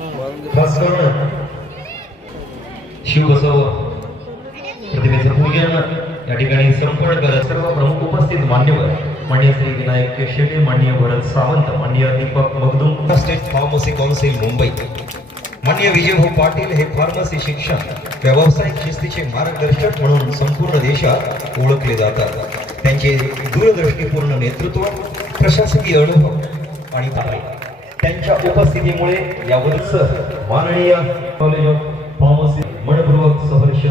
खास करून शिवबसव प्रतिमेचं पूजन या ठिकाणी संपूर्ण करत सर्व प्रमुख उपस्थित मान्यवर माननीय श्री विनायक शेटे, माननीय भरत सावंत, माननीय Deepak Magdum, state pharmacy council Mumbai, माननीय विजय भाऊ पाटील हे फार्मसी शिक्षण व्यावसायिक शिस्तीचे मार्गदर्शक म्हणून संपूर्ण देशात ओळखले जातात. त्यांचे दूरदृष्टीपूर्ण नेतृत्व, प्रशासकीय अनुभव आणि त्यांच्या उपस्थितीमुळे यावर माननीय कॉलेज ऑफ फार्मसी मनपूर्वक सहर्ष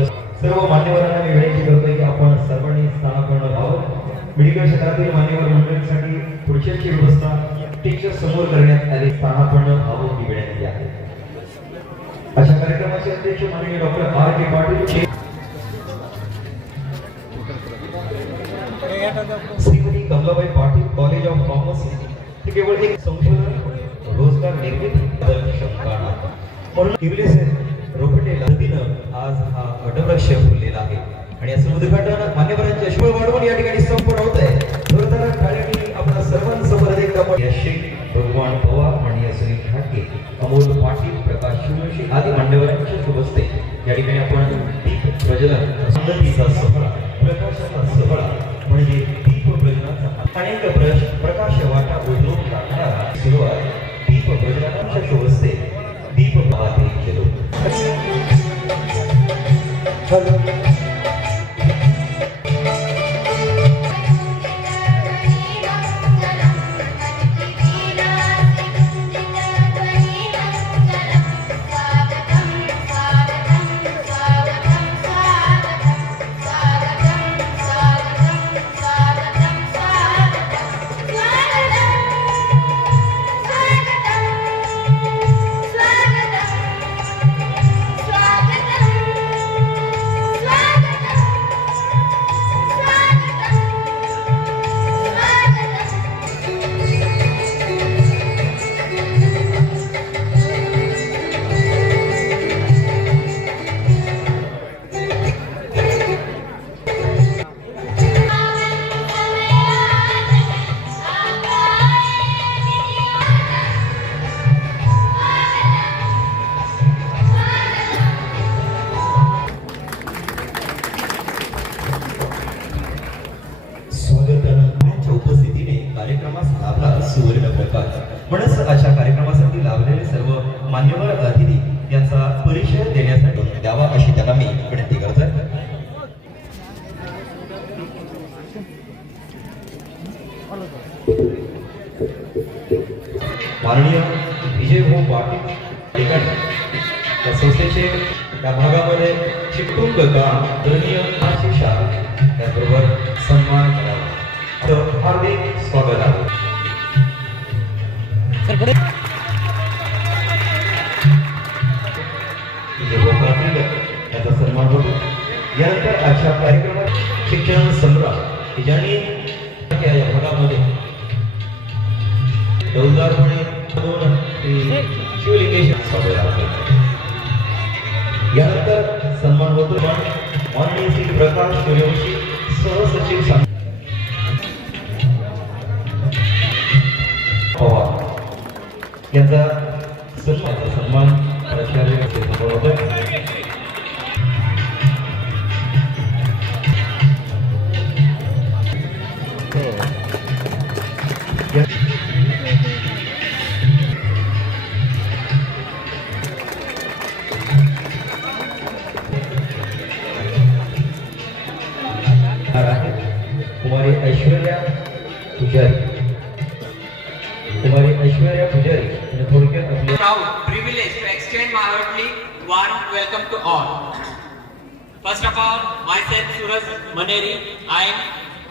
सर्व मान्यवरांना मी विनंती करतोय की आपण सर्वांनी स्थानापन्न व्हावं. मेडिकल क्षेत्रातील मान्यवर मंडळींसाठी खुर्च्यांची व्यवस्था टीचर समोर करण्यात आली, स्थानापन्न व्हावं ही विनंती आहे. अशा कार्यक्रमाचे अध्यक्ष माननीय doctor R K Patil, Shrimati Kamalabai Patil, college of pharmacy हे केवळ एक संशोधन रोजगार निर्मिती क्षमता म्हणून रोपटे नदीनं आज हा वटवृक्ष फुललेला आहे आणि याचं उद्घाटन मान्यवरांच्या शुभ वाढवून या ठिकाणी संपन्न होत आहे. जोरदार टाळ्यांनी आपल्या सर्वांसमोर एकदम भगवान पवार, माननीय सुनील ठाके, अमोल पाटील, प्रकाश शिवशी आदी मान्यवरांच्या शुभ हस्ते या ठिकाणी आपण दीप प्रज्वलन संगतीचा सोहळा, प्रकाशाचा सोहळा म्हणजे दीप प्रज्वलनाचा अनेक प्रकाश वाटा उजळून टाकणारा सुरुवात दीप प्रज्वलनाच्या शुभ हस्ते दीप पाहते केलो. म्हणूनच अशा कार्यक्रमासाठी लाभलेले सर्व मान्यवर अतिथी यांचा परिचय देण्यासाठी द्यावा अशी त्यांना मी विनंती करतोय. माननीय विजय भाऊ पाटील या संस्थेचे या भागामध्ये चिकटून काम दरणीय शिक्षा त्याबरोबर सन्मान करावा. हार्दिक स्वागत आहे. याचा सन्मान होतो. यानंतर अशा कार्यक्रमात शिक्षण सम्राट ज्यांनी या भागामध्ये डौलदारपणे शिवलिंगेश यानंतर सन्मान होतो माननीय श्री प्रकाश सूर्यवंशी सहसचिव पवार यांचा सन्मान कुमारी ऐश्वर्या पुजारी, कुमारी ऐश्वर्या पुजारी थोडक्यात आपले proud privilege to extend my heartily warm welcome to all. First of all, myself Suraj Maneri. I am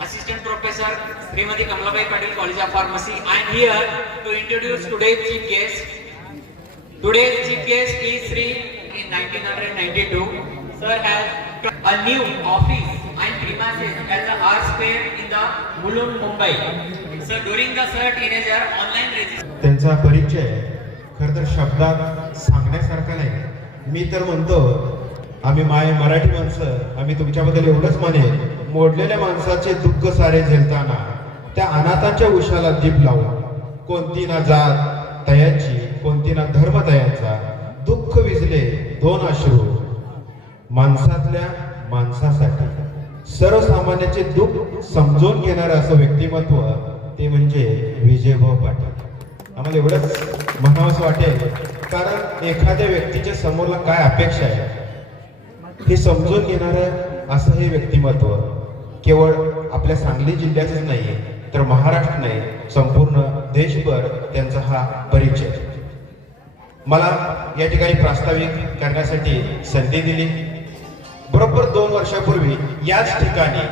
assistant professor Srimati Kamlabai Patil College of Pharmacy. I am here to introduce today's chief guest. Today's chief guest is Sri in 1992. Sir has a new office and premises as a art fair in the Mulund, Mumbai. Sir, during the sir teenager online registration. त्यांचा परिचय खरं तर शब्दात सांगण्यासारखा नाही. मी तर म्हणतो आम्ही मराठी माणसं आम्ही तुमच्याबद्दल एवढंच म्हणेल, मोडलेल्या माणसाचे दुःख सारे झेलताना त्या अनाथांच्या उशाला जीभ लावून कोणती ना जात तयांची कोणती ना धर्म तयांचा दुःख विजले दोन अश्रू माणसातल्या माणसासाठी सर्वसामान्याचे दुःख समजून घेणारं असं व्यक्तिमत्व ते म्हणजे विजयभाऊ पाटील. आम्हाला एवढंच म्हणावंसं वाटेल, कारण एखाद्या व्यक्तीच्या समोरला काय अपेक्षा आहे हे समजून घेणारं असं हे व्यक्तिमत्व केवळ आपल्या सांगली जिल्ह्यातच नाही तर महाराष्ट्र नाही, संपूर्ण देशभर त्यांचा हा परिचय. मला या ठिकाणी प्रास्ताविक करण्यासाठी संधी दिली. बरोबर 2 वर्षापूर्वी याच ठिकाणी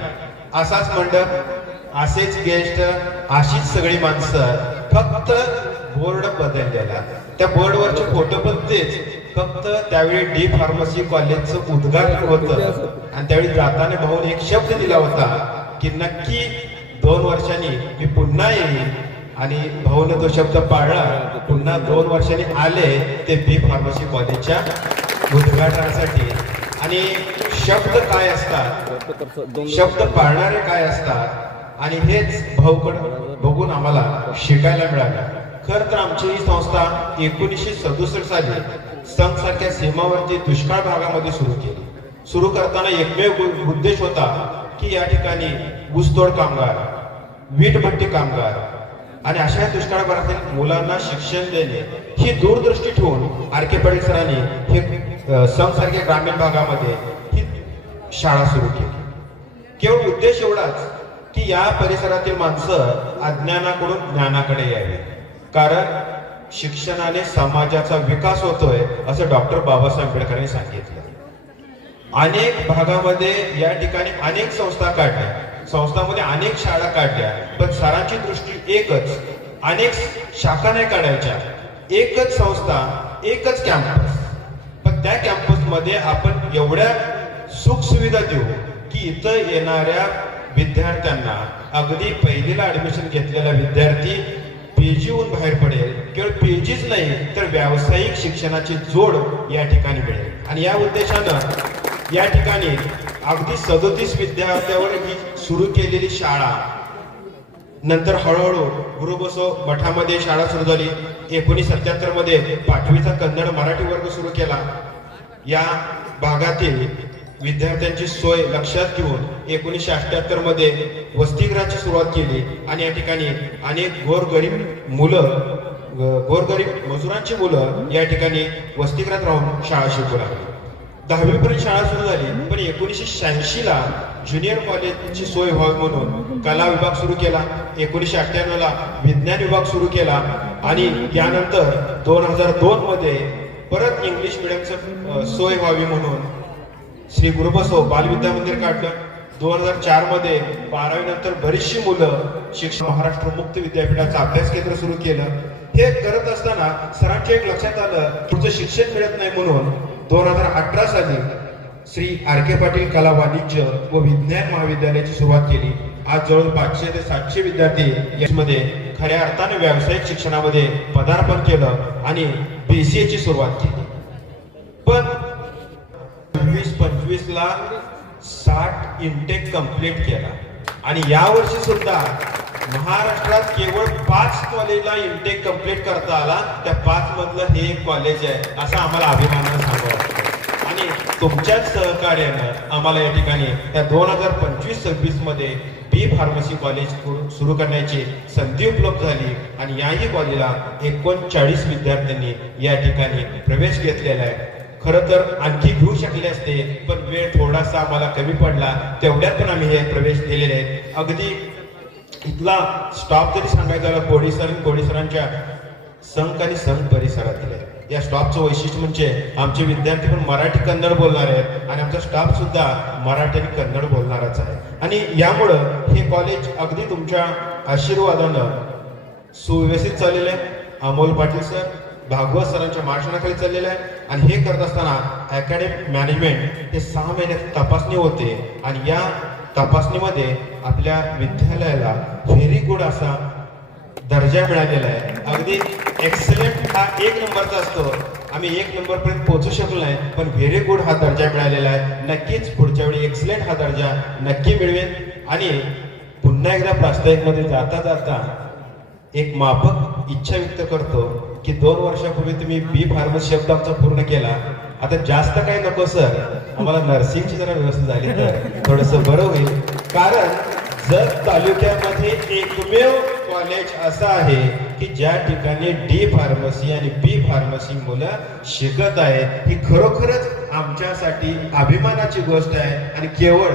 असाच मंडप, असेच गेस्ट, अशीच सगळी माणसं, फक्त बोर्ड बदललेला. त्या बोर्डवरचे फोटो पण तेच, फक्त त्यावेळी डी फार्मसी कॉलेजचं उद्घाटन होतं आणि त्यावेळी जाताना भाऊने एक शब्द दिला होता की नक्की 2 वर्षांनी मी पुन्हा येईन, आणि भाऊने तो शब्द पाळला. पुन्हा 2 वर्षांनी आले ते बी फार्मसी कॉलेजच्या उद्घाटनासाठी. आणि शब्द काय असतात, शब्द पाळणारे काय असतात, आणि हेच भाऊकडे बघून आम्हाला शिकायला मिळालं. खर तर आमची ही संस्था 1967 साली संघ सारख्या सीमावर्ती दुष्काळ भागामध्ये सुरू केली. सुरू करताना एकमेव उद्देश होता की या ठिकाणी ऊसतोड कामगार, वीटभट्टी कामगार आणि अशा दुष्काळ भागातील मुलांना शिक्षण देणे ही दूरदृष्टी ठेवून आर.के. पाटील सरांनी हे संघ सारख्या ग्रामीण भागामध्ये ही शाळा सुरू केली. केवळ उद्देश एवढाच की या परिसरातील माणसं अज्ञानाकडून ज्ञानाकडे यावी, कारण शिक्षणाने समाजाचा विकास होतोय असं डॉक्टर बाबासाहेब आंबेडकरांनी सांगितलं. अनेक भागामध्ये या ठिकाणी अनेक संस्था काढल्या, संस्थांमध्ये अनेक शाळा काढल्या, पण सरांची दृष्टी एकच, अनेक शाखा नाही काढायच्या, एकच संस्था, एकच कॅम्पस. पण त्या कॅम्पस मध्ये आपण एवढ्या सुख सुविधा देऊ की इथं येणाऱ्या विद्यार्थ्यांना, अगदी पहिलीला ऍडमिशन घेतलेला विद्यार्थी पीजीहून बाहेर पडेल. केवळ पीजीच नाही तर व्यावसायिक शिक्षणाची जोड या ठिकाणी मिळेल. आणि या उद्देशानं या ठिकाणी अगदी 37 विद्यार्थ्यावर ही सुरू केलेली शाळा नंतर हळूहळू गुरु बसव मठामध्ये शाळा सुरू झाली. 1977 मध्ये 5वीचा कन्नड मराठी वर्ग सुरू केला. या भागातील विद्यार्थ्यांची सोय लक्षात घेऊन 1978 मध्ये वसतिगृहाची सुरुवात केली आणि या ठिकाणी अनेक गोरगरीब मजुरांची मुलं या ठिकाणी वसतिगृहात राहून शाळा शिकू लागली. 10वी पर्यंत शाळा सुरू झाली, पण 1986 ला ज्युनियर कॉलेजची सोय व्हावी म्हणून कला विभाग सुरू केला. 1998 ला विज्ञान विभाग सुरू केला आणि यानंतर 2002 मध्ये परत इंग्लिश मिडियमचं सोय व्हावी म्हणून श्री गुरुबसव बालविद्या मंदिर काढलं. 2004 मध्ये 12वी नंतर बरीचशी मुलं शिक्षण महाराष्ट्र मुक्त विद्यापीठाचं अभ्यास केंद्र सुरू केलं. हे करत असताना सरांच्या एक लक्षात आलं पुढचं शिक्षण मिळत नाही म्हणून 2018 साली श्री आर.के. पाटील कला वाणिज्य व विज्ञान महाविद्यालयाची सुरुवात केली. आज जवळ 500 ते 700 विद्यार्थी यामध्ये खऱ्या अर्थाने व्यावसायिक शिक्षणामध्ये पदार्पण केलं आणि BCA ची सुरुवात केली. पण 2025 ला 60 इंटेक कंप्लीट केला आणि यावर्षी सुद्धा महाराष्ट्रात केवळ 5 कॉलेजला इंटेक कंप्लीट करता आला. त्या 5 मधलं हे एक कॉलेज आहे असं आम्हाला अभिमानानं सांगावं लागतं. आणि तुमच्याच सहकार्यानं आम्हाला या ठिकाणी त्या 2025-26 मध्ये बी फार्मसी कॉलेज सुरू करण्याची संधी उपलब्ध झाली आणि याही कॉलेजला 39 विद्यार्थ्यांनी या ठिकाणी प्रवेश घेतलेला आहे. खरं तर आणखी घेऊ शकले असते, पण वेळ थोडासा आम्हाला कमी पडला, तेवढ्यात पण आम्ही हे प्रवेश दिलेले आहेत. अगदी इथला स्टॉप जरी सांगायचा झाला कोडीसरांच्या संघ आणि संघ परिसरातील आहे. या स्टॉपचं वैशिष्ट्य म्हणजे आमचे विद्यार्थी पण मराठी कन्नड बोलणारे आहेत आणि आमचा स्टाफ सुद्धा मराठी आणि कन्नड बोलणाराच आहे. आणि यामुळं हे कॉलेज अगदी तुमच्या आशीर्वादानं सुव्यवस्थित चाललेलं आहे. अमोल पाटील सर, भागवत सरांच्या मार्गदर्शनाखाली चाललेलं आहे आणि हे करत असताना अकॅडमिक मॅनेजमेंट हे 6 महिन्यात तपासणी होते आणि या तपासणीमध्ये आपल्या विद्यालयाला व्हेरी गुड असा दर्जा मिळालेला आहे. अगदी एक्सलंट हा 1 नंबरचा असतो. आम्ही 1 नंबर पर्यंत पोहोचू शकलो नाही, पण व्हेरी गुड हा दर्जा मिळालेला आहे. नक्कीच पुढच्या वेळी एक्सलंट हा दर्जा नक्की मिळवेल. आणि पुन्हा एकदा प्रास्ताविक मध्ये जाता जाता एक माफक इच्छा व्यक्त करतो की 2 वर्षापूर्वी तुम्ही बी फार्मसी शब्द आमचा पूर्ण केला. आता जास्त काही नको सर, आम्हाला नर्सिंगची जरा व्यवस्था झाली तर थोडंसं बरं होईल. कारण जत तालुक्यामध्ये एकमेव कॉलेज असं आहे की ज्या ठिकाणी डी फार्मसी आणि बी फार्मसी मुलं शिकत आहेत. ही खरोखरच आमच्यासाठी अभिमानाची गोष्ट आहे आणि केवळ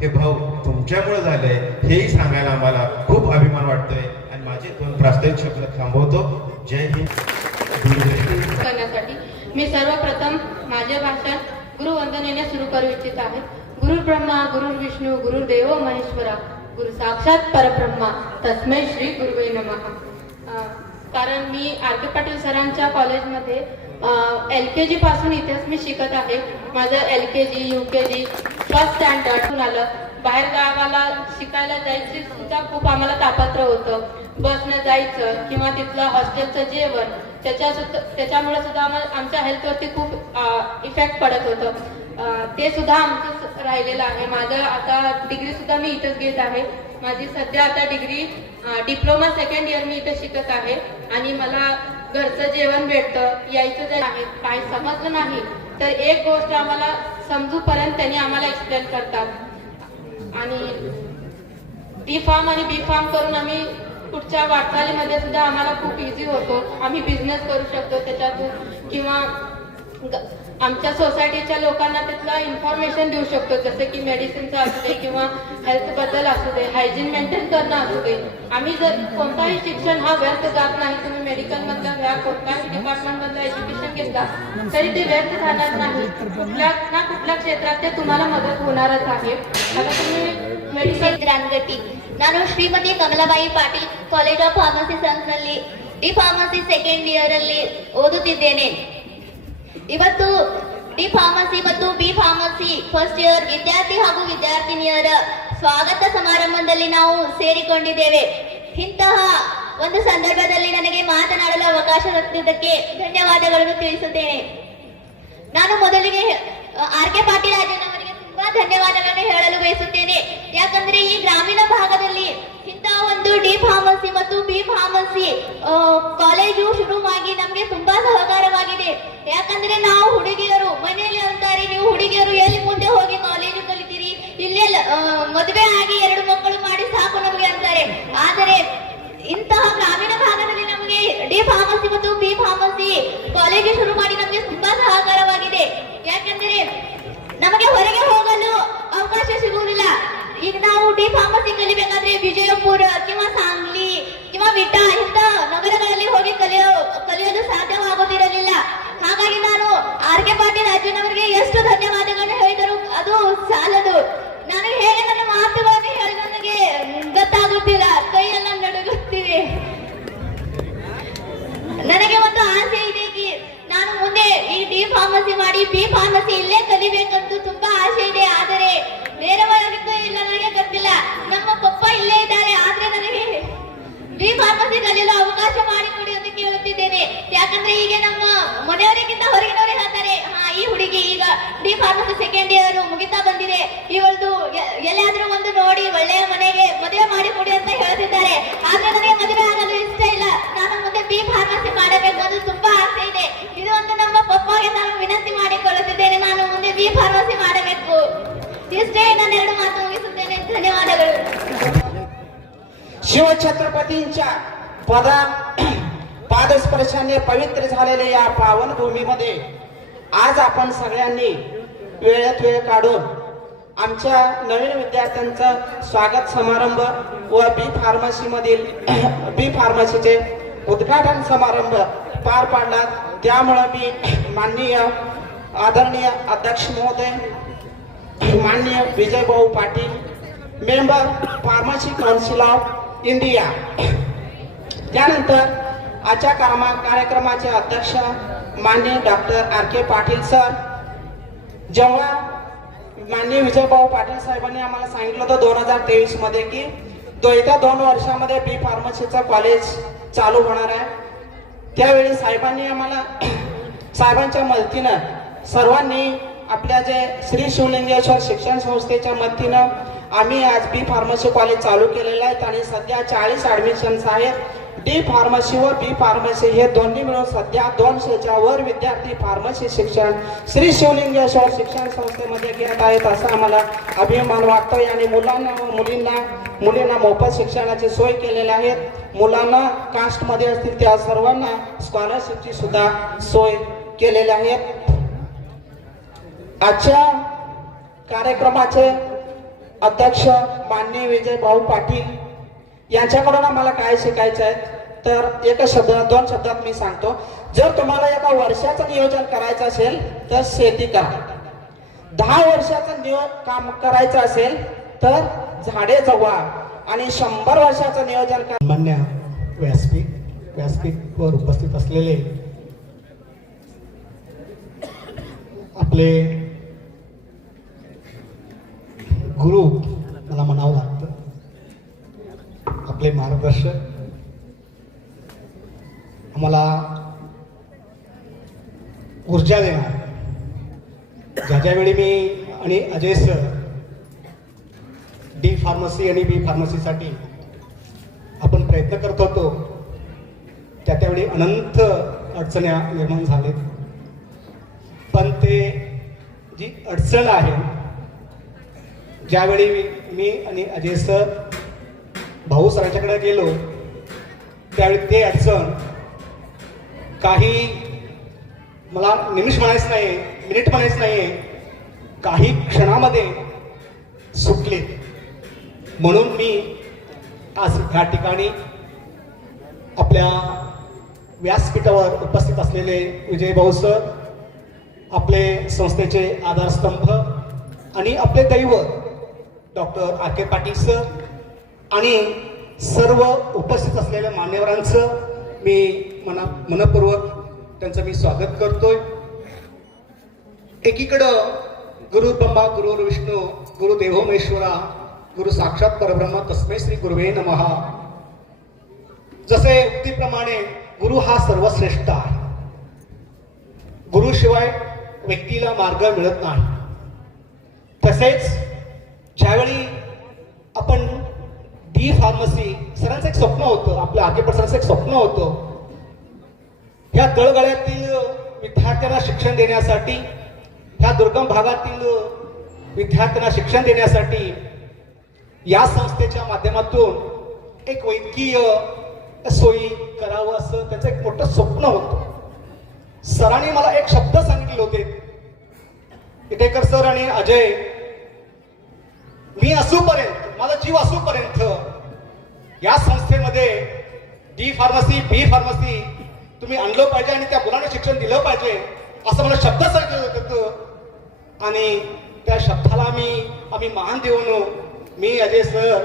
हे भाऊ तुमच्यामुळे झालंय हेही सांगायला आम्हाला खूप अभिमान वाटतोय. आणि माझे 2 प्रास्ताविक शब्द थांबवतो. जय हिंद. करण्यासाठी मी सर्वप्रथम माझ्या भाषणात गुरुवंदनेने सुरू करू इच्छित आहे. गुरु ब्रह्मा गुरु विष्णू गुरुदेव महेश्वरा गुरु साक्षात परब्रह्मा तस्मै श्री गुरुवे नमः. कारण मी आर.के. पाटील सरांच्या कॉलेजमध्ये LKG पासून इथेच मी शिकत आहे. माझं LKG UKG फर्स्ट स्टँडर्ड आलं. बाहेर गावाला शिकायला जायची सुद्धा खूप आम्हाला तापत्र होतं. बसनं जायचं किंवा तिथलं हॉस्टेलचं जेवण त्याच्यामुळे सुद्धा आमच्या हेल्थवरती खूप इफेक्ट पडत होतं. ते सुद्धा आमचं राहिलेलं आहे. माझं आता डिग्री सुद्धा मी इथंच घेत आहे. माझी सध्या आता डिग्री डिप्लोमा 2nd इयर मी इथे शिकत आहे. आणि मला घरचं जेवण भेटतं. यायचं जे आहे काही समजलं नाही तर एक गोष्ट आम्हाला समजूपर्यंत त्यांनी आम्हाला एक्सप्लेन करतात. आणि डी फार्म आणि बी फार्म करून आम्ही पुढच्या वाटचालीमध्ये सुद्धा आम्हाला खूप इझी होतो. आम्ही बिझनेस करू शकतो त्याच्यातून किंवा आमच्या सोसायटीच्या लोकांना त्यातलं इन्फॉर्मेशन देऊ शकतो. जसं की मेडिसिनचं असू दे किंवा हेल्थबद्दल असू दे, हायजीन मेंटेन करणं असू दे. आम्ही जर कोणताही शिक्षण हा व्यर्थ जात नाही. तुम्ही मेडिकलमधलं घ्या, कोणत्याही डिपार्टमेंटमधलं एज्युकेशन घेतला तरी ते व्यर्थ जाणार नाही. कुठल्या ना कुठल्या क्षेत्रात ते तुम्हाला मदत होणारच आहे. आता तुम्ही मेडिकल ರಾನ್ಗಟ್ಟಿ ನಾನು Shrimati Kamalabai Patil college of pharmacy ಸೈನ್ಸ್ನಲ್ಲಿ ಡಿ ಫಾರ್ಮಸಿ 2nd ಇಯರ್ ಅಲ್ಲಿ ಓದುತ್ತಿದ್ದೇನೆ. ಇವತ್ತು ಡಿ ಫಾರ್ಮಸಿ ಮತ್ತು ಬಿ ಫಾರ್ಮಸಿ ಫಸ್ಟ್ ಇಯರ್ ವಿದ್ಯಾರ್ಥಿ ಹಾಗೂ ವಿದ್ಯಾರ್ಥಿನಿಯರ ಸ್ವಾಗತ ಸಮಾರಂಭದಲ್ಲಿ ನಾವು ಸೇರಿಕೊಂಡಿದ್ದೇವೆ. ಇಂತಹ ಒಂದು ಸಂದರ್ಭದಲ್ಲಿ ನನಗೆ ಮಾತನಾಡಲು ಅವಕಾಶ ದೊರೆತಿದ್ದಕ್ಕೆ ಧನ್ಯವಾದಗಳನ್ನು ತಿಳಿಸುತ್ತೇನೆ. ನಾನು ಮೊದಲಿಗೆ ಆರ್.ಕೆ. ಪಾಟೀಲ್ ರಾಜನವರಿಗೆ ತುಂಬಾ ಧನ್ಯವಾದಗಳನ್ನು ಹೇಳಲು ಬಯಸುತ್ತೇನೆ. ಯಾಕಂದ್ರೆ ಈ ಗ್ರಾಮೀಣ ಭಾಗದಲ್ಲಿ ಇಂತಹ ಒಂದು ಡಿ ಫಾರ್ಮಸಿ ಮತ್ತು ಬಿ ಫಾರ್ಮಸಿ ಕಾಲೇಜು ಶುರುವಾಗಿ ನಮಗೆ ತುಂಬಾ ಸಹಕಾರವಾಗಿದೆ. ಯಾಕಂದ್ರೆ ನಾವು ಹುಡುಗಿಯರು ಮನೆಯಲ್ಲಿ ಅಂತಾರೆ, ನೀವು ಹುಡುಗಿಯರು ಎಲ್ಲಿ ಮುಂದೆ ಹೋಗಿ ಕಾಲೇಜು ಕಲಿತೀರಿ, ಇಲ್ಲೇ ಮದುವೆ ಆಗಿ 2 ಮಕ್ಕಳು ಮಾಡಿ ಸಾಕು ನಮಗೆ ಅಂತಾರೆ. ಆದರೆ ಇಂತಹ ಗ್ರಾಮೀಣ ಭಾಗದಲ್ಲಿ ನಮಗೆ ಡಿ ಫಾರ್ಮಸಿ ಮತ್ತು ಬಿ ಫಾರ್ಮಸಿ ಕಾಲೇಜು ಶುರು ಮಾಡಿ ನಮಗೆ ತುಂಬಾ ಸಹಕಾರವಾಗಿದೆ. ಯಾಕಂದ್ರೆ ನಮಗೆ ಹೊರಗೆ ಹೋಗಲು ಅವಕಾಶ ಸಿಗುವುದಿಲ್ಲ. ಈಗ ನಾವು ಡಿ ಫಾರ್ಮಸಿ ಕಲಿಬೇಕಾದ್ರೆ ವಿಜಯಪುರ किंवा सांगली किंवा ವಿಟಾ ಇಂಥ ನಗರಗಳಲ್ಲಿ ಹೋಗಿ ಕಲಿಯಲು ಸಾಧ್ಯವಾಗುತ್ತಿರಲಿಲ್ಲ. ಹಾಗಾಗಿ ನಾನು ಆರ್.ಕೆ. ಪಾಟೀಲ್ ರಾಜನವರಿಗೆ ಎಷ್ಟು ಧನ್ಯವಾದಗಳನ್ನು ಹೇಳಿದರು ಅದು ಸಾಲದು. ನಾನು ಹೇಗೆ ನನ್ನ ಮಾತುಗಳನ್ನು ಹೇಳಿದ ನನಗೆ ಗೊತ್ತಾಗುತ್ತಿಲ್ಲ, ಕೈಯೆಲ್ಲ ನಡುಗುತ್ತಿವೆ. ನನಗೆ ಒಂದು ಆಸೆ ಇದೆ ಕಿ ನಾನು ಮುಂದೆ ಈ ಡಿ ಫಾರ್ಮಸಿ ಮಾಡಿ ಬಿ ಫಾರ್ಮಸಿ ಇಲ್ಲೇ ಕಲಿಬೇಕಂತ ತುಂಬಾ ಆಸೆ ಇದೆ. ಆದರೆ ಬೇರೆ ಒಳಗಿದ್ದು ಇಲ್ಲ ನನಗೆ ಗೊತ್ತಿಲ್ಲ. ನಮ್ಮ ಪಪ್ಪ ಇಲ್ಲೇ ಇದ್ದಾರೆ, ಆದ್ರೆ ನನಗೆ ಬಿ ಫಾರ್ಮಸಿ ಕಲಿಯಲು ಅವಕಾಶ ಮಾಡಿಕೊಡಿ ಅಂತ ಕೇಳುತ್ತಿದ್ದೇನೆ. ಯಾಕಂದ್ರೆ ಈಗ ನಮ್ಮ ಮನೆಯವರಿಗಿಂತ ಹೊರಗಿನವರೇ ಹೇಳ್ತಾರೆ, ಈ ಹುಡುಗಿ ಈಗ ಡಿ ಫಾರ್ಮಸಿ 2nd ಇಯರ್ ಮುಗಿತಾ ಬಂದಿದೆ, ಇವಳದು ಎಲ್ಲಾದ್ರೂ ಒಂದು ನೋಡಿ ಒಳ್ಳೆಯ ಮನೆಗೆ ಮದುವೆ ಮಾಡಿಕೊಡಿ ಅಂತ ಹೇಳ್ತಿದ್ದಾರೆ. ಆದ್ರೆ ನನಗೆ ಮದುವೆ ಆಗಲು ಇಷ್ಟ ಇಲ್ಲ. ನಾನು ಮುಂದೆ ಬಿ ಫಾರ್ಮಸಿ ಮಾಡಬೇಕು ಅಂತ ತುಂಬಾ ಆಸೆ ಇದೆ. ಇದು ಒಂದು ನಮ್ಮ ಪಪ್ಪಗೆ ನಾನು ವಿನಂತಿ ಮಾಡಿಕೊಳ್ಳುತ್ತಿದ್ದೇನೆ, ನಾನು ಮುಂದೆ ಬಿ ಫಾರ್ಮಸಿ ಮಾಡಬೇಕು. ಇಷ್ಟೇ ನಾನು 2 ಮಾತು ಮುಗಿಸುತ್ತೇನೆ. ಧನ್ಯವಾದಗಳು. शिवछत्रपतींच्या पादस्पर्शाने पवित्र झालेल्या या पावन भूमीमध्ये आज आपण सगळ्यांनी वेळात वेळ काढून आमच्या नवीन विद्यार्थ्यांचा स्वागत समारंभ व बी फार्मसीचे उद्घाटन समारंभ पार पाडला. त्यामुळे मी माननीय आदरणीय अध्यक्ष महोदय माननीय Vijaybhau Patil member pharmacy council of India, त्यानंतर आजच्या कार्यक्रमाचे अध्यक्ष माननीय डॉक्टर आर.के. पाटील सर. जेव्हा माननीय विजयभाऊ पाटील साहेबांनी आम्हाला सांगितलं होतं 2023 मध्ये की येत्या 2 वर्षामध्ये बी फार्मसीचं कॉलेज चालू होणार आहे, त्यावेळी साहेबांनी आम्हाला साहेबांच्या मदतीनं सर्वांनी आपल्या जे श्री शिवलिंगेश्वर शिक्षण संस्थेच्या मदतीनं आम्ही आज बी फार्मसी कॉलेज चालू केलेलं आहे आणि सध्या 40 ॲडमिशन्स आहेत. डी फार्मसी व बी फार्मसी हे दोन्ही मिळून सध्या 200च्या वर विद्यार्थी फार्मसी शिक्षण श्री शिवलिंगेश्वर शिक्षण संस्थेमध्ये घेत आहेत असा आम्हाला अभिमान वाटतोय. आणि मुलांना व मुलींना मोफत शिक्षणाची सोय केलेली आहे. मुलांना कास्टमध्ये असतील त्या सर्वांना स्कॉलरशिपची सुद्धा सोय केलेली आहे. आजच्या कार्यक्रमाचे अध्यक्ष माननीय विजय भाऊ पाटील यांच्याकडून आम्हाला काय शिकायचं आहे तर दोन शब्दात मी सांगतो. जर तुम्हाला एका वर्षाचं नियोजन करायचं असेल तर शेती करा. 10 वर्षाचं काम करायचं असेल तर झाडे जगवा. आणि 100 वर्षाचं नियोजन करा. मान्य व्यासपीठवर उपस्थित असलेले आपले गुरु मला म्हणावं लागतं, आपले मार्गदर्शक, आम्हाला ऊर्जा देणार. ज्यावेळी मी आणि अजय सर डी फार्मसी आणि बी फार्मसीसाठी आपण प्रयत्न करत होतो त्यावेळी अनंत अडचण्या निर्माण झालेत. पण ते जी अडचण आहे, ज्यावेळी मी आणि अजय सर भाऊ सरांच्याकडे गेलो त्यावेळी ते अडचण काही मला निमिष म्हणायचं नाही, मिनिट म्हणायचं नाही, काही क्षणामध्ये सुटले. म्हणून मी आज ह्या ठिकाणी आपल्या व्यासपीठावर उपस्थित असलेले विजय भाऊ सर, आपले संस्थेचे आधारस्तंभ आणि आपले दैवत डॉक्टर आके पाटील सर आणि सर्व उपस्थित असलेल्या मान्यवरांचं मी मनपूर्वक त्यांचं मी स्वागत करतोय. एकीकडं गुरु ब्रह्मा गुरु विष्णू गुरु देवो महेश्वरा गुरु साक्षात परब्रह्म तस्मै श्री गुरुवे नमः. जसे उक्तीप्रमाणे गुरु हा सर्वश्रेष्ठ आहे. गुरुशिवाय व्यक्तीला मार्ग मिळत नाही. तसेच ज्यावेळी आपण डी फार्मसी सरांचं एक स्वप्न होतं, आपल्या आकेपट सरांचं एक स्वप्न होतं, ह्या तळगळ्यातील विद्यार्थ्यांना शिक्षण देण्यासाठी, ह्या दुर्गम भागातील विद्यार्थ्यांना शिक्षण देण्यासाठी या संस्थेच्या माध्यमातून एक वैद्यकीय सोयी करावं असं त्यांचं एक मोठं स्वप्न होतं. सरांनी मला एक शब्द सांगितले होते, इटेकर सर आणि अजय, मी असूपर्यंत, माझा जीव असूपर्यंत या संस्थेमध्ये डी फार्मसी बी फार्मसी तुम्ही आणलं पाहिजे आणि त्या मुलांना शिक्षण दिलं पाहिजे असं मला शब्द सांगितलं होतं. आणि त्या शब्दाला आम्ही मान देऊन मी अजय सर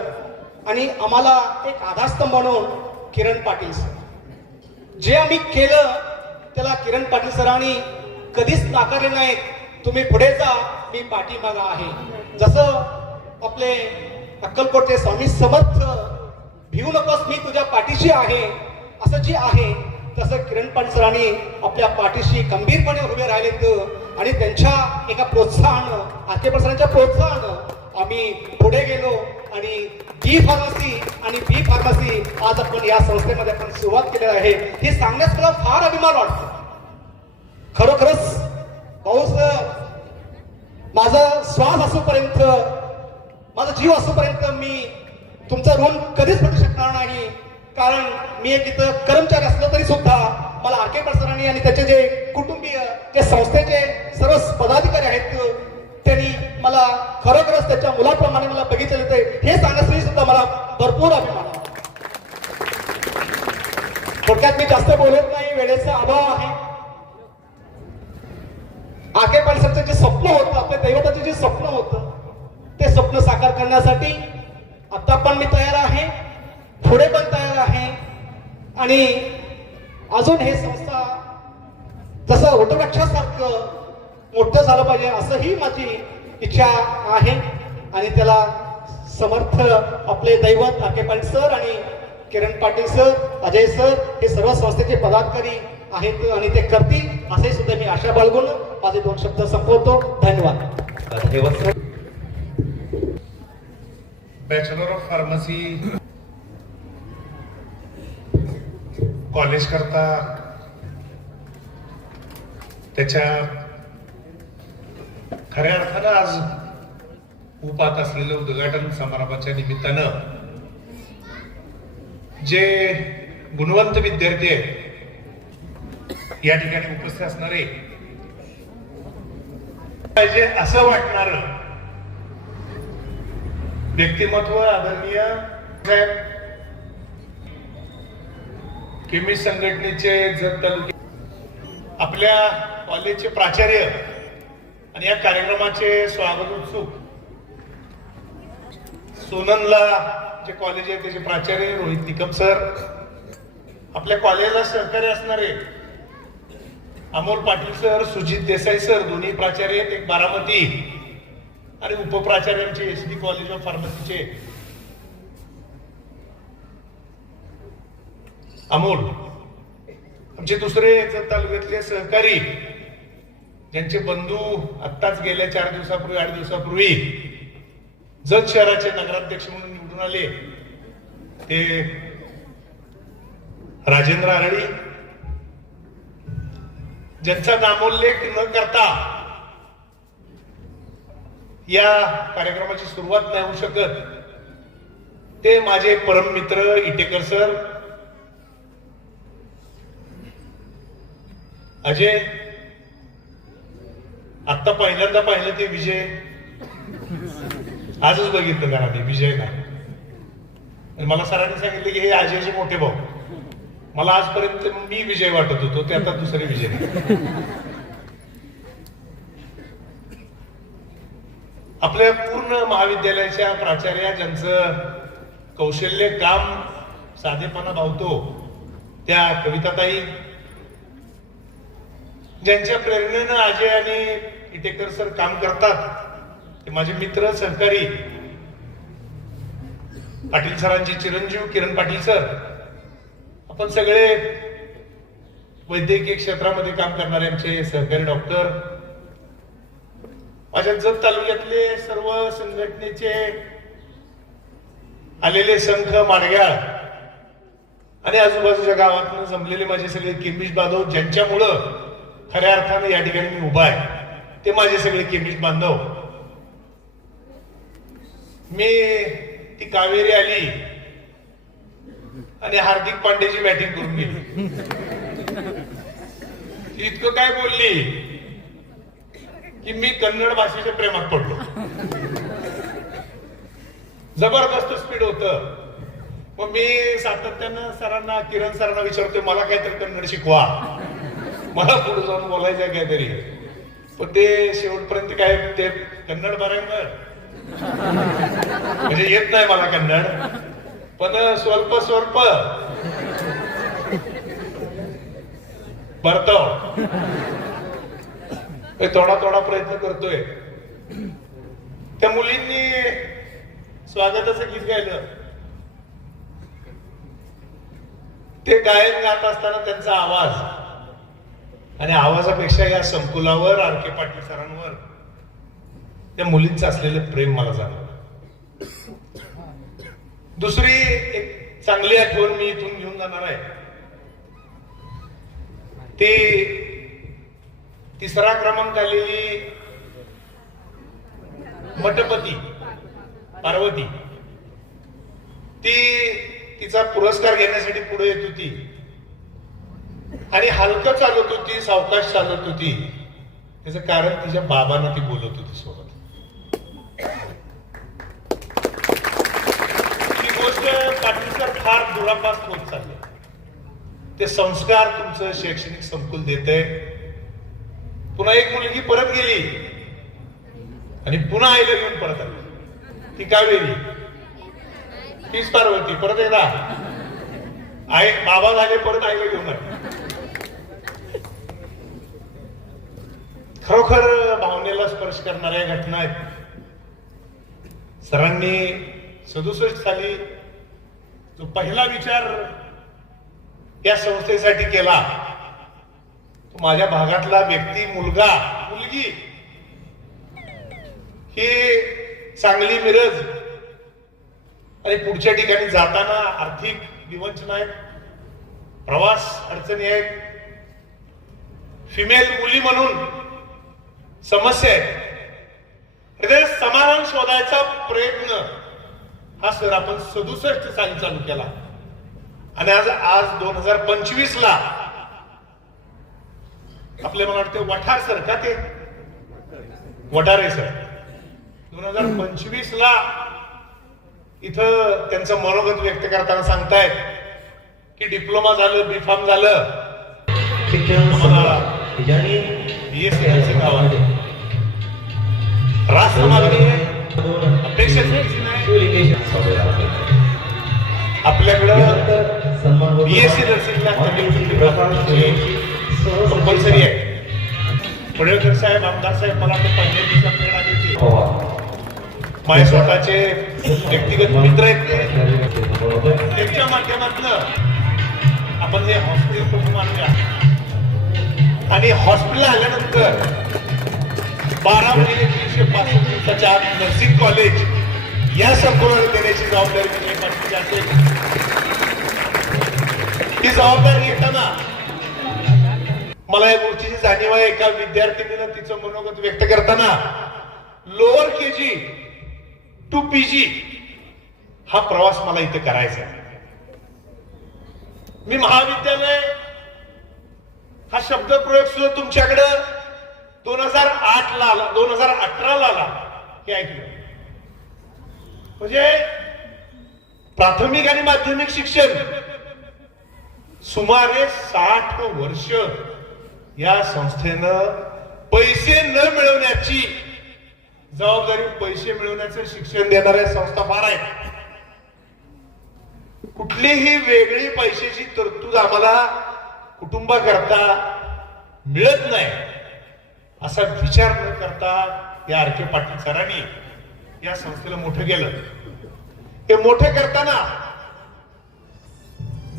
आणि आम्हाला एक आधारस्तंभ म्हणून किरण पाटील सर, जे आम्ही केलं त्याला किरण पाटील सरांनी कधीच नाकारले नाहीत. तुम्ही पुढे जा, मी पाठीमागा आहे. जसं आपले अक्कलकोटचे स्वामी समर्थ, भिवू नकोस मी तुझ्या पाठीशी आहे, असं जे आहे तसं किरण पाटील सरांनी आपल्या पाठीशी खंबीरपणे उभे राहिलेत. आणि त्यांच्या एका प्रोत्साहन, आकेपट सरांच्या प्रोत्साहन आम्ही पुढे गेलो आणि डी फार्मसी आणि बी फार्मसी आज आपण या संस्थेमध्ये आपण सुरुवात केलेली आहे. हे सांगण्यास मला फार अभिमान वाटतो. खरोखरच पाऊस माझा श्वास असूपर्यंत, माझा जीव असूपर्यंत मी तुमचं ऋण कधीच फेडू शकणार नाही. कारण मी एक इथं कर्मचारी असलो तरी सुद्धा मला आकेपट सरांनी आणि त्याचे जे कुटुंबीय, जे संस्थेचे सर्व पदाधिकारी आहेत, त्यांनी मला खरोखरच त्याच्या मुलाप्रमाणे मला बघितलेलं ते हे सांगण्यासाठी सुद्धा मला भरपूर अभिमान आहे. थोडक्यात मी जास्त बोलत नाही, वेळेचा अभाव आहे. आकेपट सरचं जे स्वप्न होतं, आपल्या दैवताचं जे स्वप्न होतं, ते स्वप्न साकार करण्यासाठी आता पण मी तयार आहे, पुढे पण तयार आहे. आणि अजून हे संस्था जसं वटवृक्षासारखं मोठं झालं पाहिजे असंही माझी इच्छा आहे. आणि त्याला समर्थ आपले दैवत आके पाटील सर आणि किरण पाटील सर, अजय सर हे सर्व संस्थेचे पदाधिकारी आहेत आणि ते करतील असे सुद्धा मी आशा बाळगून माझे 2 शब्द संपवतो. धन्यवाद. धन्यवाद. बॅचलर ऑफ फार्मसी कॉलेज करता त्याच्या खऱ्या अर्थानं आज उपात असलेलं उद्घाटन समारंभाच्या निमित्तानं जे गुणवंत विद्यार्थी आहेत या ठिकाणी उपस्थित असणारे पाहिजे असं वाटणार व्यक्तिमत्व आदरणीय साहेब केमिस्ट संघटनेचे जत तालुके आपल्या कॉलेजचे प्राचार्य आणि या कार्यक्रमाचे स्वागत उत्सुक सोननला जे कॉलेज आहे त्याचे प्राचार्य रोहित निकम सर, आपल्या कॉलेजला सहकार्य असणारे अमोल पाटील सर, सुजित देसाई सर, दोन्ही प्राचार्य आहेत, एक बारामती आणि उपप्राचार्यांचे एसडी कॉलेज ऑफ फार्मसीचे अमोल, आमचे दुसरे तालुक्यातले सहकारी ज्यांचे बंधू आत्ताच गेल्या 4 दिवसापूर्वी 8 दिवसापूर्वी जत शहराचे नगराध्यक्ष म्हणून निवडून आले ते राजेंद्र आरळी, ज्यांचा नामोल्लेख न करता या कार्यक्रमाची सुरुवात नाही होऊ शकत ते माझे परम मित्र इटेकर सर, अजय, आता पहिल्यांदा पाहिलं ते विजय, आजच बघितलं का ते विजय नाही. मला सरांनी सांगितलं की हे अजयचे मोठे भाऊ. मला आजपर्यंत मी विजय वाटत होतो, ते आता दुसरे विजय. आपल्या पूर्ण महाविद्यालयाच्या प्राचार्या ज्यांचं कौशल्य काम साधेपणा भावतो त्या कविताताई, ज्यांच्या प्रेरणेनं अजय आणि इटेकर सर काम करतात ते माझे मित्र सहकारी पाटील सरांचे चिरंजीव किरण पाटील सर, आपण सगळे वैद्यकीय क्षेत्रामध्ये काम करणारे आमचे सहकारी डॉक्टर, माझ्या जत तालुक्यातले सर्व संघटनेचे आलेले संघ माडगाळ आणि आजूबाजूच्या गावातून जमलेले माझे सगळे केमिस्ट बांधव, ज्यांच्यामुळं खऱ्या अर्थानं या ठिकाणी मी उभा आहे, ते माझे सगळे केमिस्ट बांधव. मी ती कावेरी आली आणि हार्दिक पांड्याची बॅटिंग करून गेली. इतकं काय बोलली की मी कन्नड भाषेच्या प्रेमात पडलो. जबरदस्त स्पीड होत. मग मी सातत्यानं सरांना, किरण सरांना विचारतोय मला काहीतरी कन्नड शिकवा, मला पुढे जाऊन बोलायचं आहे काहीतरी. पण ते शेवटपर्यंत काय ते कन्नड बरंगर म्हणजे येत नाही मला कन्नड, पण स्वल्प स्वल्प बरताव थोडा थोडा प्रयत्न करतोय. त्या मुलींनी स्वागताचं गीत गायलं. ते गायन गात असताना त्यांचा आवाज आणि आवाजापेक्षा या संकुलावर आर के पाटील सरांवर त्या मुलींचं असलेलं प्रेम मला जाणवलं. दुसरी एक चांगली आठवण मी इथून घेऊन जाणार आहे. ते 3रा क्रमांक आलेली मठपती पार्वती, ती तिचा पुरस्कार घेण्यासाठी पुढे येत होती आणि हलकं चालत होती, सावकाश चालत होती. त्याचं कारण तिच्या बाबांना ती बोलत होती सोबत. ही गोष्ट पाटील सर फार दुरापास होत चालली. ते संस्कार तुमचं शैक्षणिक संकुल देतंय. पुन्हा एक मुलगी परत गेली आणि पुन्हा आईला घेऊन परत आली. ती कावेरी, तीच पार्वती परत एकदा आई बाबा झाले, परत आईला घेऊन आली. खरोखर भावनेला स्पर्श करणाऱ्या घटना आहेत. सरांनी 67 साली जो पहिला विचार या संस्थेसाठी केला तो माझ्या भागातला व्यक्ती, मुलगा, मुलगी ही चांगली मिरज आणि पुढच्या ठिकाणी जाताना आर्थिक विवंचना आहेत, प्रवास अडचणी आहेत, फिमेल मुली म्हणून समस्या आहेत. हृदय समाधान शोधायचा प्रयत्न हा सर आपण 67 साली चालू केला आणि आज 2025 ला आपले मला वाटते वठार सर का ते वठारे सर 2025 ला इथं त्यांचं मनोगत व्यक्त करताना सांगतायत की डिप्लोमा झालं, बीफार्म झालं, शिक्षण संस्था यांनी BSc नर्सिंग गावात राष्ट्र मागणी अपेक्षा नाही. आपल्याकडं BSc नर्सिंगला कंपल्सरी आहे. पडळकर साहेब, आमदार साहेब मला ते पहिल्या दिवसात वेळ आली होती. माझे स्वतःचे व्यक्तिगत मित्र आहेत ते. त्यांच्या माध्यमातून आपण हे हॉस्पिटल कुठून आणूया आणि हॉस्पिटल आल्यानंतर 12 महिने 365 दिवसाच्या आत नर्सिंग कॉलेज या संपूर्ण देण्याची जबाबदारी विजय पाटील असेल. ही जबाबदारी घेताना मला या गोष्टीची जाणीव आहे. एका विद्यार्थिनीनं तिचं मनोगत व्यक्त करताना लोअर केजी टू PG हा प्रवास मला इथे करायचा आहे. मी महाविद्यालय हा शब्द प्रयोग सुद्धा तुमच्याकडे 2008 ला आला, 2018 ला आला हे ऐकलं. म्हणजे प्राथमिक आणि माध्यमिक शिक्षण सुमारे 60 वर्ष या संस्थेनं पैसे न मिळवण्याची जबाबदारी, पैसे मिळवण्याचं शिक्षण देणाऱ्या संस्था फार आहेत. कुठलीही वेगळी पैशाची तरतूद आम्हाला कुटुंबाकरता मिळत नाही असा विचार न करता या आर.के. पाटील सरांनी या संस्थेला मोठं केलं. हे मोठं करताना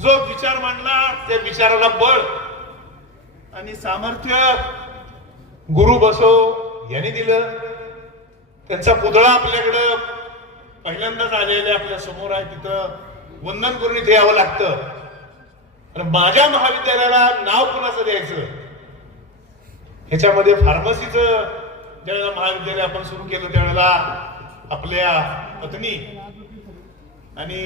जो विचार मांडला त्या विचाराला बळ आणि सामर्थ्य गुरु बसव यांनी दिलं. त्यांचा पुतळा आपल्याकडं पहिल्यांदाच आलेले आपल्या समोर आहे, तिथं वंदन करून इथे यावं लागतं. आणि माझ्या महाविद्यालयाला नाव कुणाचं द्यायचं ह्याच्यामध्ये फार्मसीचं ज्यावेळेला महाविद्यालय आपण सुरू केलं त्यावेळेला आपल्या पत्नी आणि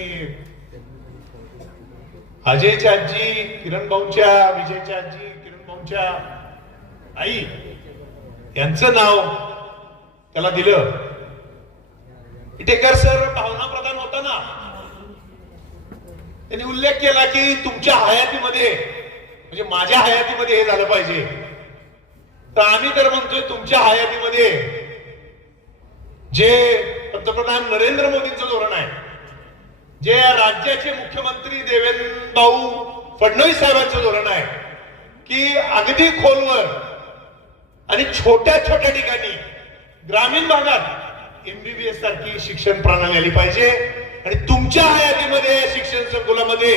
अजयच्या आजी, किरण भाऊच्या, विजयच्या आजी, किरण भाऊच्या आई यांचं नाव त्याला दिलं. इटेकर सर भावना प्रधान होता ना, त्यांनी उल्लेख केला की तुमच्या हयातीमध्ये म्हणजे माझ्या हयातीमध्ये हे झालं पाहिजे. तर आम्ही तर म्हणतोय तुमच्या हयातीमध्ये जे पंतप्रधान नरेंद्र मोदींचं धोरण आहे, जे राज्याचे मुख्यमंत्री देवेंद्र भाऊ फडणवीस साहेबांचं धोरण आहे की अगदी खोलवर आणि छोट्या छोट्या ठिकाणी ग्रामीण भागात MBBS सारखी शिक्षण प्रणाली आली पाहिजे. आणि तुमच्या हयातीमध्ये शिक्षण संकुलामध्ये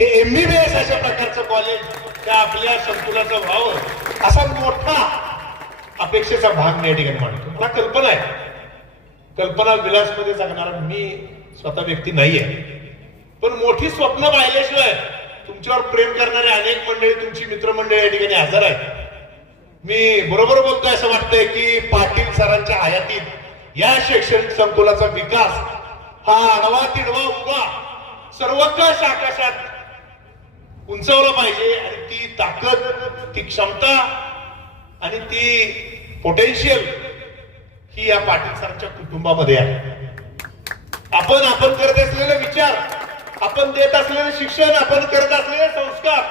हे MBBS अशा प्रकारचं कॉलेज त्या आपल्या संकुलाचं व्हावं असा मोठा अपेक्षेचा भाग मी या ठिकाणी मांडतो. मला कल्पना आहे, कल्पना विलासमध्ये जगणारा मी स्वतः व्यक्ती नाहीये, पण मोठी स्वप्न पाहिल्याशिवाय तुमच्यावर प्रेम करणारे अनेक मंडळी, तुमची मित्रमंडळी या ठिकाणी हजर आहेत. मी बरोबर बोलतोय असं वाटतंय की पाटील सरांच्या हयातीत या शैक्षणिक संकुलाचा विकास हा आडवा तिडवा उभा सर्वकष आकाशात उंचावला पाहिजे. आणि ती ताकद, ती क्षमता आणि ती पोटेन्शियल ही या पाटील सरांच्या कुटुंबामध्ये आहे. आपण करत असलेले विचार, आपण देत असलेले शिक्षण, आपण करत असलेले संस्कार,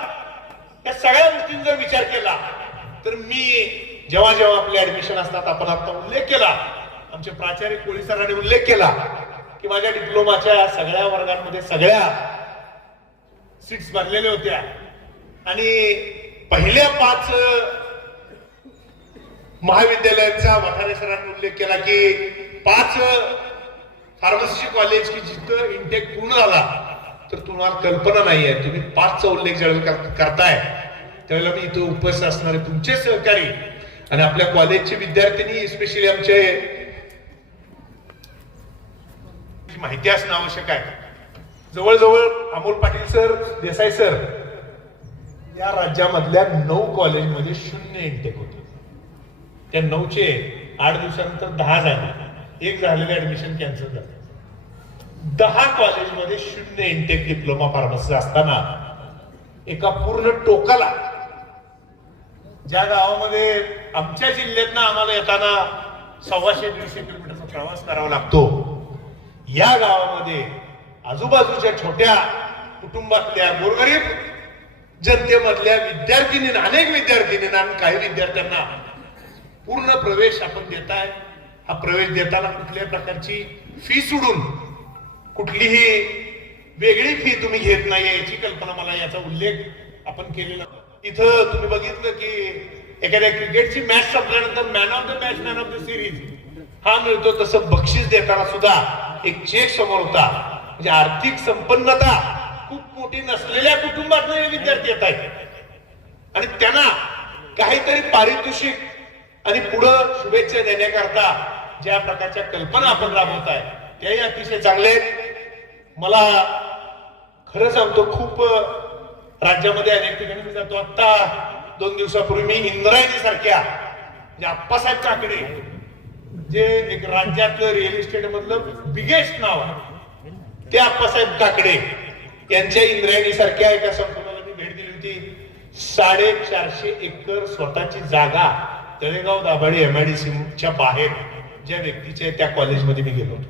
या सगळ्या गोष्टींचा विचार केला तर मी जेव्हा जेव्हा आपले ऍडमिशन असतात, आपण आता उल्लेख केला, आमचे प्राचार्य कोळी सरांनी उल्लेख केला की माझ्या डिप्लोमाच्या सगळ्या वर्गांमध्ये सगळ्या सीट्स भरलेल्या होत्या आणि पहिल्या 5 महाविद्यालयांचा वठारे सरांनी उल्लेख केला की 5 फार्मसी कॉलेज की जिथं इंटेक पूर्ण झाला. तर तुम्हाला कल्पना नाहीये, तुम्ही 5चा उल्लेख ज्यावेळेला करताय त्यावेळेला मी इथं उपस्थित असणारे तुमचे सहकारी आणि आपल्या कॉलेजचे विद्यार्थ्यांनी स्पेशली आमचे माहिती असणं आवश्यक आहे. जवळजवळ अमोल पाटील सर, देसाई सर या राज्यामधल्या 9 कॉलेजमध्ये 0 इंटेक होते. त्या 9चे 8 दिवसानंतर 10 झाले, एक झालेलं ऍडमिशन कॅन्सल झालं. 10 कॉलेजमध्ये 0 इंटेक डिप्लोमा फार्मसी असताना एका पूर्ण टोकाला, ज्या गावामध्ये आमच्या जिल्ह्यातनं आम्हाला येताना 125-150 किलोमीटरचा प्रवास करावा लागतो, या गावामध्ये आजूबाजूच्या छोट्या कुटुंबातल्या गोरगरीब जनतेमधल्या विद्यार्थिनींना, अनेक विद्यार्थिनींना आणि काही विद्यार्थ्यांना पूर्ण प्रवेश आपण देताय. हा प्रवेश देताना कुठल्याही प्रकारची फी सोडून कुठलीही वेगळी फी तुम्ही घेत नाहीये याची कल्पना, मला याचा उल्लेख आपण केलेला. इथं तुम्ही बघितलं की एखाद्या क्रिकेटची मॅच संपल्यानंतर man of the match, man of the series हा मिळतो, तसं बक्षीस देताना सुद्धा एक चेक समोर होता. म्हणजे आर्थिक संपन्नता खूप मोठी नसलेल्या कुटुंबात हे विद्यार्थी येत आहेत आणि त्यांना काहीतरी पारितोषिक आणि पुढं शुभेच्छा देण्याकरता ज्या प्रकारच्या कल्पना आपण राबवताय त्याही अतिशय चांगले आहेत. मला खरं सांगतो, खूप राज्यामध्ये अनेक ठिकाणी मी जातो. आता 2 दिवसापूर्वी मी इंद्रायणी सारख्या म्हणजे आप्पासाहेब काकडे, जे एक राज्यातलं रिअल इस्टेट मधलं बिगेस्ट नाव आहे, ते आप्पासाहेब काकडे यांच्या इंद्रायणी सारख्या एका संकुलाला मी भेट दिली होती. 450 एकर स्वतःची जागा तळेगाव दाभाडी MIDCच्या बाहेर ज्या व्यक्तीच्या त्या कॉलेजमध्ये मी गेलो होतो.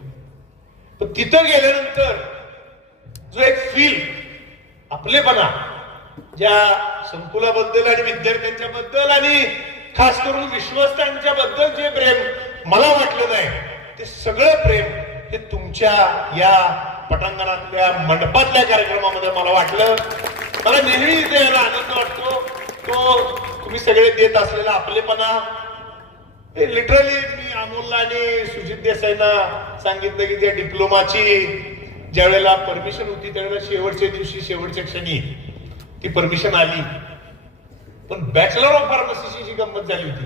पण तिथं गेल्यानंतर जो एक फील, आपलेपणा, ज्या संकुलाबद्दल आणि विद्यार्थ्यांच्या बद्दल आणि खास करून विश्वस्तांच्या बद्दल जे प्रेम मला वाटलं नाही, ते सगळं प्रेम हे तुमच्या या पटांगणातल्या मंडपातल्या कार्यक्रमामध्ये मला वाटलं. मला नेहमी इथे यायला आनंद वाटतो. तो तुम्ही सगळे देत असलेला आपलेपणा, लिटरली मी अमोलला आणि सुजित देसाईंना सांगितलं की त्या डिप्लोमाची ज्या वेळेला परमिशन होती त्यावेळेला शेवटच्या दिवशी, शेवटच्या क्षणी ती परमिशन आली. पण बॅचलर ऑफ फार्मसीची जी गंमत झाली होती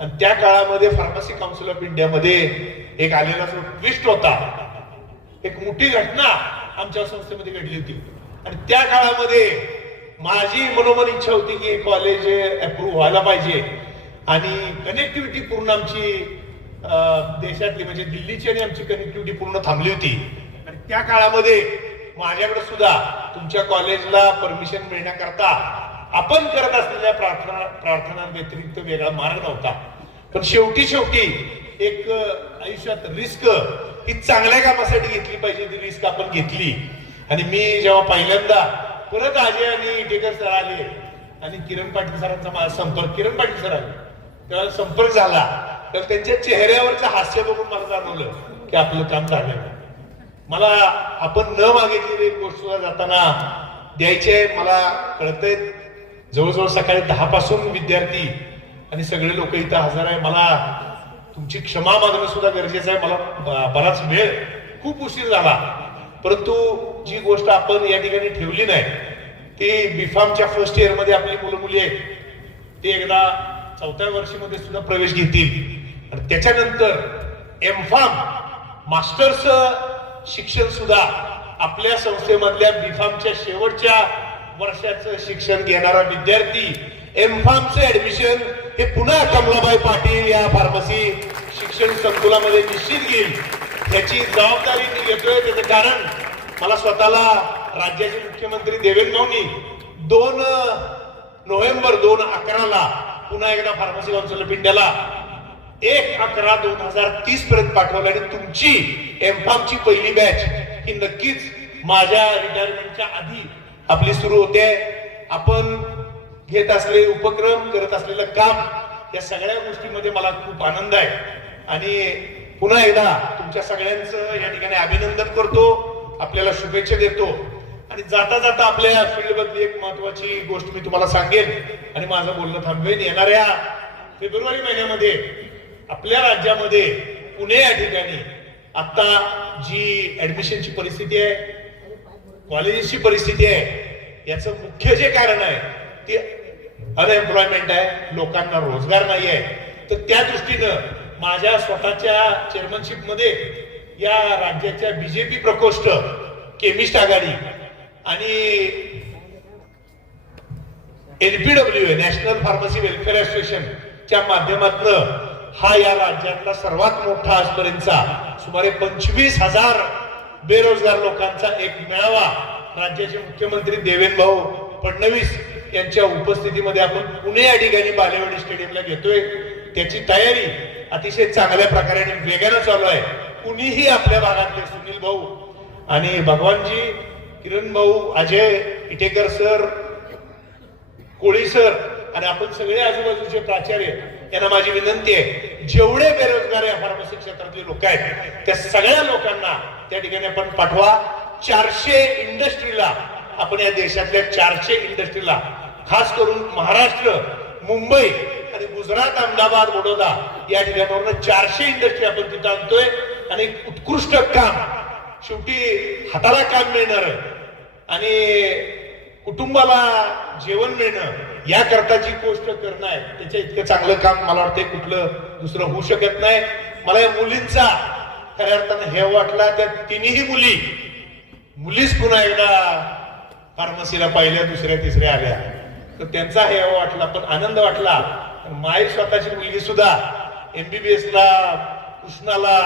आणि त्या काळामध्ये फार्मसी काउन्सिल ऑफ इंडियामध्ये एक आलेला जो ट्विस्ट होता, एक मोठी घटना आमच्या संस्थेमध्ये घडली होती आणि त्या काळामध्ये माझी मनोमन इच्छा होती की कॉलेज अप्रूव्ह व्हायला पाहिजे आणि कनेक्टिव्हिटी पूर्ण आमची देशातली म्हणजे दिल्लीची आणि आमची कनेक्टिव्हिटी पूर्ण थांबली होती. आणि त्या काळामध्ये माझ्याकडे सुद्धा तुमच्या कॉलेजला परमिशन मिळण्याकरता आपण करत असलेल्या प्रार्थनांव्यतिरिक्त वेगळा मार्ग नव्हता. पण शेवटी एक आयुष्यात रिस्क ही चांगल्या कामासाठी घेतली पाहिजे, ती रिस्क आपण घेतली. आणि मी जेव्हा पहिल्यांदा परत अजय आणि इटेकर सर आले आणि किरण पाटील सरांचा माझा संपर्क, किरण पाटील सर आले तेव्हा संपर्क झाला, तर त्यांच्या चेहऱ्यावरचं हास्य बघून मला जाणवलं की आपलं काम झालं. मला आपण न मागितलेली एक गोष्ट सुद्धा जाताना द्यायची आहे. मला कळतंय जवळजवळ सकाळी 10 पासून विद्यार्थी आणि सगळे लोक इथं हजर आहे. मला तुमची क्षमा मागणं सुद्धा गरजेचं आहे. मला बराच वेळ, खूप उशीर झाला, परंतु जी गोष्ट आपण या ठिकाणी ठेवली नाही ती बीफार्मच्या फर्स्ट इयर मध्ये आपली मुलं मुली आहेत, ते एकदा 4थ्या वर्षीमध्ये सुद्धा प्रवेश घेतील आणि त्याच्यानंतर एमफार्म मास्टर्स शिक्षण सुद्धा आपल्या संस्थेमधल्या बीफार्मच्या शेवटच्या वर्षाचं शिक्षण घेणारा विद्यार्थी एमफार्मचे ऍडमिशन हे पुन्हा कमलाबाई पाटील या फार्मसी शिक्षण संकुलामध्ये निश्चित घेईल. याची जबाबदारी मी घेतोय. त्याचं कारण मला स्वतःला राज्याचे मुख्यमंत्री देवेंद्र फडणवीस 2 नोव्हेंबर 2011 पुन्हा एकदा फार्मसी काउन्सिल ऑफ इंडियाला 1/11/2030 पर्यंत पाठवलं आणि तुमची एमफार्मची पहिली बॅच ही नक्कीच माझ्या रिटायरमेंटच्या आधी आपली सुरू होते. आपण घेत असलेले उपक्रम, करत असलेलं काम, या सगळ्या गोष्टीमध्ये मला खूप आनंद आहे आणि पुन्हा एकदा तुमच्या सगळ्यांचं या ठिकाणी अभिनंदन करतो, आपल्याला शुभेच्छा देतो. आणि जाता जाता आपल्या फील्ड मधली एक महत्वाची गोष्ट मी तुम्हाला सांगेन आणि माझं बोलणं थांबवेन. येणाऱ्या फेब्रुवारी महिन्यामध्ये आपल्या राज्यामध्ये पुणे या ठिकाणी आता जी ऍडमिशनची परिस्थिती आहे, कॉलेजेसची परिस्थिती आहे, याचं मुख्य जे कारण आहे ते अनएम्प्लॉयमेंट आहे, लोकांना रोजगार नाही आहे. तर त्या दृष्टीनं माझ्या स्वतःच्या चेअरमनशिप मध्ये या राज्याच्या बीजेपी प्रकोष्ठ, केमिस्ट आघाडी आणि NPWA नॅशनल फार्मसी वेलफेअर असोसिएशनच्या माध्यमातून हा या राज्यातला सर्वात मोठा आजपर्यंतचा सुमारे 25,000 बेरोजगार लोकांचा एक मेळावा राज्याचे मुख्यमंत्री देवेंद्र भाऊ फडणवीस यांच्या उपस्थितीमध्ये आपण पुणे या ठिकाणी बालेवाडी स्टेडियमला घेतोय. त्याची तयारी अतिशय चांगल्या प्रकारे आणि वेगानं चालू आहे. कुणीही आपल्या भागातले सुनील भाऊ आणि भगवानजी, किरण भाऊ, अजय इटेकर सर, कोळी सर आणि आपण सगळे आजूबाजूचे प्राचार्य यांना माझी विनंती आहे, जेवढे बेरोजगार या फार्मसी क्षेत्रातले लोक आहेत त्या सगळ्या लोकांना त्या ठिकाणी आपण पाठवा. 400 इंडस्ट्रीला आपण या देशातल्या 400 इंडस्ट्रीला खास करून महाराष्ट्र, मुंबई आणि गुजरात, अहमदाबाद, बडोदा या ठिकाणावरून 400 इंडस्ट्री आपण तिथं आणतोय आणि उत्कृष्ट काम, शेवटी हाताला काम मिळणार आणि कुटुंबाला जेवण मिळणं याकरता जी गोष्ट करणं आहे त्याच्या इतकं चांगलं काम मला वाटतं कुठलं दुसरं होऊ शकत नाही. मला या मुलींचा खऱ्या अर्थानं हे वाटला, त्या तिन्ही मुलीच पुन्हा एकदा फार्मसीला पहिल्या, दुसऱ्या, तिसऱ्या आल्या तर त्यांचा हे वाटला, पण आनंद वाटला. माझी स्वतःची मुलगी सुद्धा MBBS ला कृष्णाला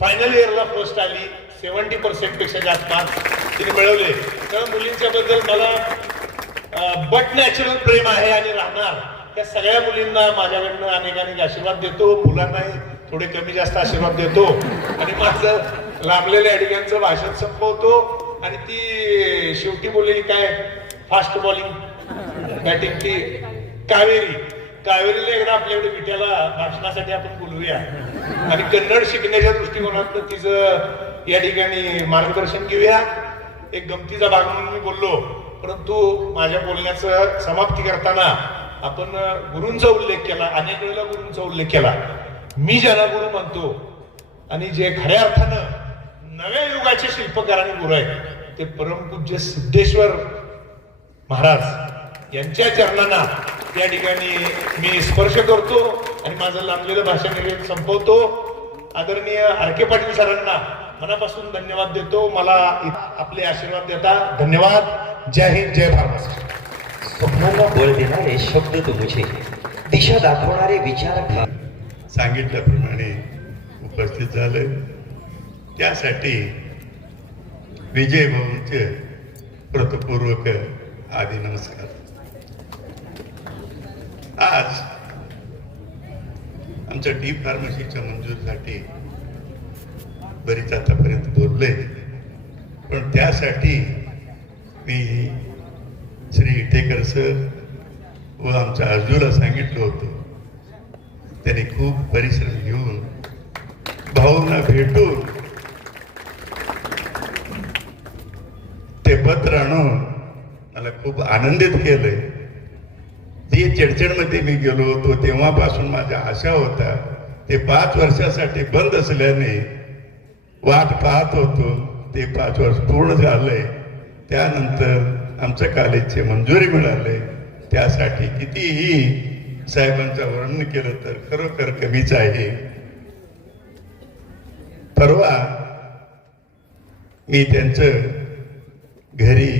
फायनल इयरला फर्स्ट आली. 70% पेक्षा जास्त मार्क्स तिने मिळवले. त्या मुलींच्या बद्दल मला बट नॅचरल प्रेम आहे आणि राहणार. त्या सगळ्या मुलींना माझ्याकडनं अनेक आशीर्वाद देतो. मुलांनाही थोडे कमी जास्त आशीर्वाद देतो आणि माझं लांबलेल्या ठिकाणचं भाषण संपवतो. आणि ती शेवटी बोलली काय, फास्ट बॉलिंग बॅटिंग, ती कावेरीला एकदा आपल्याकडे विट्याला भाषणासाठी आपण बोलूया आणि कन्नड शिकण्याच्या दृष्टिकोनातून तिचं या ठिकाणी मार्गदर्शन घेऊया. एक गमतीचा भाग म्हणून मी बोललो, परंतु माझ्या बोलण्याचं समाप्ती करताना आपण गुरूंचा उल्लेख केला, अनेक वेळेला गुरूंचा उल्लेख केला. मी ज्यांना गुरु म्हणतो आणि जे खऱ्या अर्थानं नव्या युगाचे शिल्पकार आणि गुरु आहेत ते परमपूज्य सिद्धेश्वर महाराज यांच्या चरणांना या ठिकाणी मी स्पर्श करतो आणि माझं लांबलेलं भाषण संपवतो. आदरणीय आर.के. पाटील सरांना मनापासून धन्यवाद देतो. मला आपले आशीर्वाद देता. धन्यवाद. जय हिंद, जय फार्मसी. स्वप्नांना बळ देणारे शब्द तुमचे, दिशा दाखवणारे विचार सांगितल्याप्रमाणे उपस्थित झाले त्यासाठी विजय भाऊंचे प्रतपूर्वक आदि नमस्कार. आज आमच्या डी फार्मसीच्या मंजूरीसाठी बरीच आतापर्यंत बोलले, पण त्यासाठी मी श्री इटेकर सर व आमच्या अर्जुला सांगितलं होतं. त्यांनी खूप परिश्रम घेऊन भाऊंना भेटून ते पत्र आणून मला खूप आनंदित केलंय. ती चिडचिडमध्ये मी गेलो होतो तेव्हापासून माझ्या आशा होता, ते 5 वर्षासाठी बंद असल्याने वाट पाहत होतो. ते 5 वर्ष पूर्ण झालंय. त्यानंतर आमच्या कॉलेजची मंजुरी मिळाली. त्यासाठी कितीही साहेबांचं वर्णन केलं तर खरोखर कमीच आहे. परवा मी त्यांचं घरी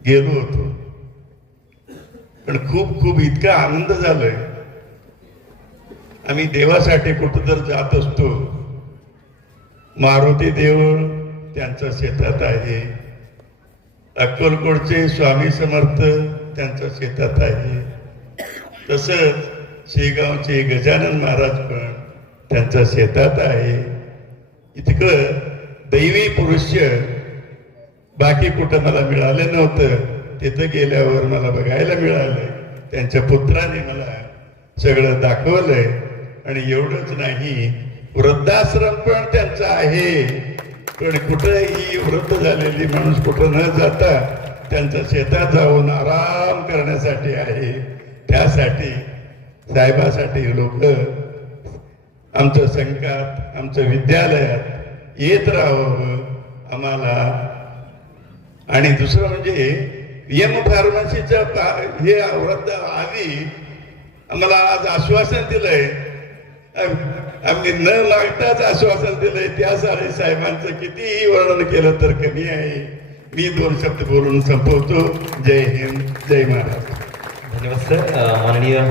गेलो होतो, पण खूप इतका आनंद झालाय. आम्ही देवासाठी कुठं जर जात असतो, मारुती देऊळ त्यांच्या शेतात आहे, अक्कलकोटचे स्वामी समर्थ त्यांच्या शेतात आहे, तसंच शेगावचे गजानन महाराज पण त्यांच्या शेतात आहे. इतकं दैवी पुरुष बाकी कुठं मला मिळालं नव्हतं. तिथं गेल्यावर मला बघायला मिळालंय. त्यांच्या पुत्राने मला सगळं दाखवलंय. आणि एवढंच नाही, वृद्धाश्रम पण त्यांचा आहे. पण कुठंही वृद्ध झालेली माणूस कुठं न जाता त्यांच्या शेतात जाऊन आराम करण्यासाठी आहे. त्यासाठी साहेबासाठी लोक आमच्या संघात, आमच्या विद्यालयात येत राहावं आम्हाला. आणि दुसरं म्हणजे एम फार्मसीच्या हे वृद्ध आधी आम्हाला आज आश्वासन दिलंय. आम्ही न मागताच आश्वासन दिलंय. त्यासाठी साहेबांचं कितीही वर्णन केलं तर कमी आहे. मी 2 शब्द बोलून संपवतो. जय हिंद, जय महाराष्ट्र. धन्यवाद सर. माननीय